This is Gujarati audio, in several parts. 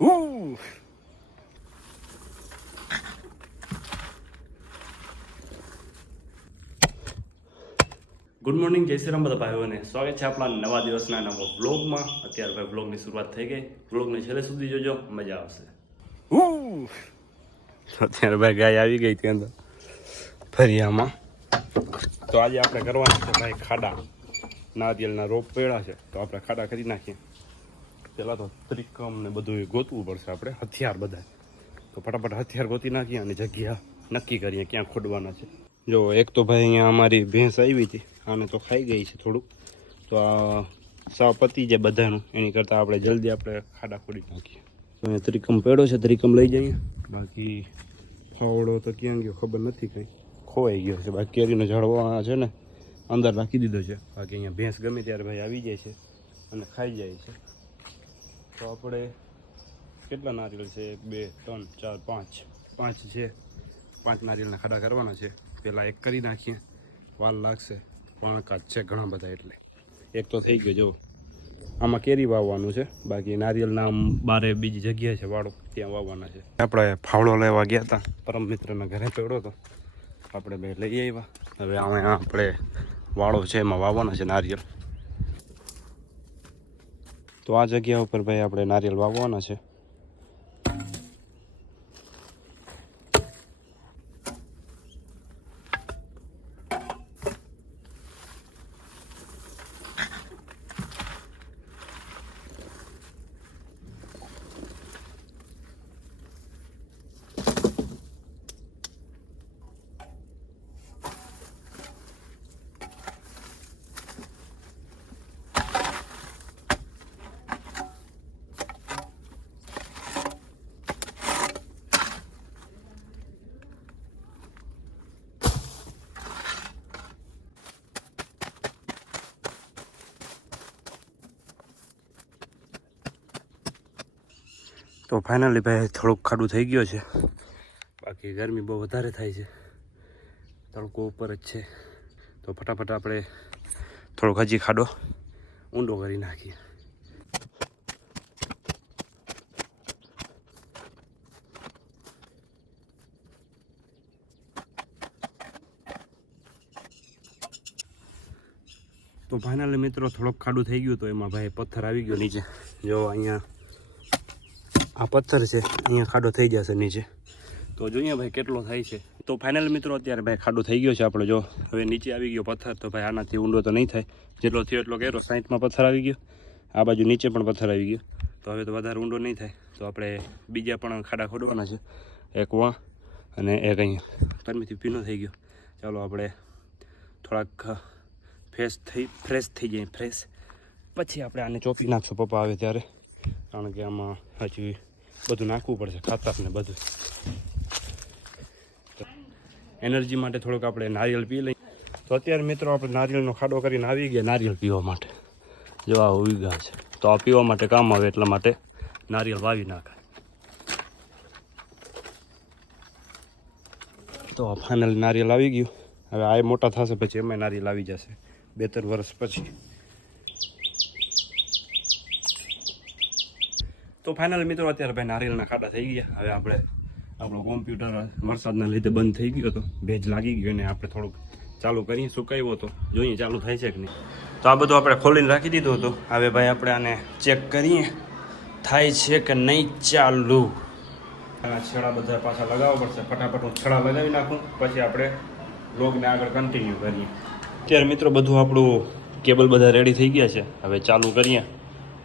ગુડ મોર્નિંગ, જય શ્રી રામ બધા ભાઈઓને. સ્વાગત છે આપણા નવા દિવસના નવા બ્લોગમાં. અત્યારે ભાઈ બ્લોગની શરૂઆત થઈ ગઈ. બ્લોગને છેલ્લે સુધી જોજો, મજા આવશે. અત્યારે ભાઈ ગાય આવી ગઈ ત્યાં ફરિયામાં. તો આજે આપણે કરવાના છે ભાઈ ખાડા. નારિયેળના રોપ પેડા છે તો આપણે ખાડા કરી નાખીએ. પહેલાં તો ત્રિકમ ને બધું ગોતવું પડશે આપણે, હથિયાર બધા. તો ફટાફટ હથિયાર ગોતી નાખીએ અને જગ્યા નક્કી કરીએ ક્યાં ખોદવાના છે. જો એક તો ભાઈ અહીંયા અમારી ભેંસ આવી હતી, આને તો ખાઈ ગઈ છે થોડુંક. તો આ સાવ પતી જાય બધાનું, એની કરતાં આપણે જલ્દી આપણે ખાડા ખોદી નાખીએ. તો અહીંયા ત્રિકમ પેડો છે, ત્રિકમ લઈ જઈએ. બાકી ફાવડો તો ક્યાં ગયો ખબર નથી, કંઈ ખોવાઈ ગયો છે. બાકી કેરીનો ઝાડવા છે ને અંદર રાખી દીધો છે. બાકી અહીંયા ભેંસ ગમે ત્યારે ભાઈ આવી જાય છે અને ખાઈ જાય છે. તો આપણે કેટલા નારિયેળ છે? 1 2 3 4 5 છે. 5 નારિયેળના ખાડા કરવાના છે. પહેલાં એક કરી નાખીએ, વાર લાગશે પણ કાચ છે ઘણા બધા, એટલે એક તો થઈ ગયો. જો આમાં કેરી વાવવાનું છે, બાકી નારિયેળના આમ બારે બીજી જગ્યા છે વાળો, ત્યાં વાવવાના છે. આપણે ફાવડો લેવા ગયા હતા, પરમ મિત્રના ઘરે પડ્યો હતો, આપણે બે લઈ આવ્યા. હવે આપણે વાળો છે એમાં વાવવાના છે નારિયેળ. તો આ જગ્યા ઉપર ભાઈ આપણે નારિયેળ વાવવાના છે. તો ફાઇનલી ભાઈ થોડુંક ખાડું થઈ ગયો છે. બાકી ગરમી બહુ વધારે થાય છે, તડકો ઉપર જ છે. તો ફટાફટ આપણે થોડોક હજી ખાડો ઊંડો કરી નાખીએ. તો ફાઇનલી મિત્રો થોડોક ખાડું થઈ ગયું, તો એમાં ભાઈ પથ્થર આવી ગયો નીચે. જો અહીંયા આ પથ્થર છે, અહીંયા ખાડો થઈ જશે નીચે. તો જોઈએ ભાઈ કેટલો થાય છે. તો ફાઇનલ મિત્રો અત્યારે ભાઈ ખાડો થઈ ગયો છે આપણે. જો હવે નીચે આવી ગયો પથ્થર, તો ભાઈ આનાથી ઊંડો તો નહીં થાય. જેટલો થયો એટલો કર્યો. 60માં પથ્થર આવી ગયો, આ બાજુ નીચે પણ પથ્થર આવી ગયો. તો હવે તો વધારે ઊંડો નહીં થાય. તો આપણે બીજા પણ ખાડા ખોદવાના છે, એક વાં અને એક અહીંયા. ગરમીથી ભીનો થઈ ગયો. ચાલો આપણે થોડાક ફ્રેશ થઈ જાય, પછી આપણે આને ચોપી નાખશું પપ્પા આવે ત્યારે, કારણ કે આમાં હજી બધું નાખવું પડશે, ખાતર ને બધું. એનર્જી માટે થોડુંક આપણે નારિયેળ પી લઈએ. તો અત્યારે મિત્રો આપણે નારિયેળનો ખાડો કરીને આવી ગયા નારિયેળ પીવા માટે. જો આ ઉગા છે, તો આ પીવા માટે કામ આવે, એટલા માટે નારિયેળ વાવી નાખાય. તો ફાઇનલ નારિયેળ આવી ગયું. હવે આ મોટા થશે પછી એમાં નારિયેળ આવી જશે 2-3 વર્ષ પછી. તો ફાઇનલ મિત્રો અત્યારે ભાઈ નારિયેળના ખાડા થઈ ગયા. હવે આપણે આપણો કોમ્પ્યુટર વરસાદના લીધે બંધ થઈ ગયો હતો, ભેજ લાગી ગયો, ને આપણે થોડુંક ચાલુ કરીએ, સુકાવ્યો હતો, જોઈએ ચાલુ થાય છે કે નહીં. તો આ બધું આપણે ખોલીને રાખી દીધું હતું. હવે ભાઈ આપણે આને ચેક કરીએ થાય છે કે નહીં ચાલુ. આ છેડા બધા પાછા લગાવવા પડશે. ફટાફટ હું છેડા લગાવી નાખું, પછી આપણે બ્લોગને આગળ કન્ટિન્યુ કરીએ. અત્યારે મિત્રો બધું આપણું કેબલ બધા રેડી થઈ ગયા છે. હવે ચાલુ કરીએ.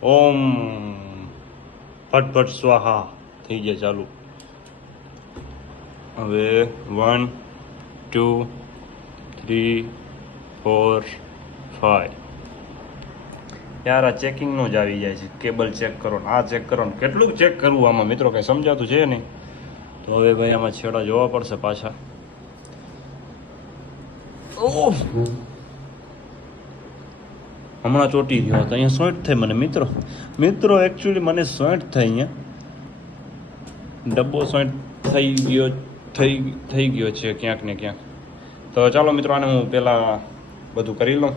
ઓમ ફટફટ સ્વાહા થઈ જાય ચાલુ. હવે 1 2 3 4 5. યાર આ ચેકિંગનો જ આવી જાય છે. કેબલ ચેક કરો ને આ ચેક કરો ને, કેટલું ચેક કરવું આમાં મિત્રો, કંઈ સમજાતું છે નહીં. તો હવે ભાઈ આમાં છેડા જોવા પડશે પાછા. હમણાં ચોટી ગયો હતો, અહીંયા 60 થાય મને મિત્રો એકચ્યુઅલી મને 60 થાય. અહીંયા ડબ્બો 60 થઈ ગયો છે ક્યાંક ને ક્યાંક. તો ચાલો મિત્રો આને હું પહેલાં બધું કરી લઉં.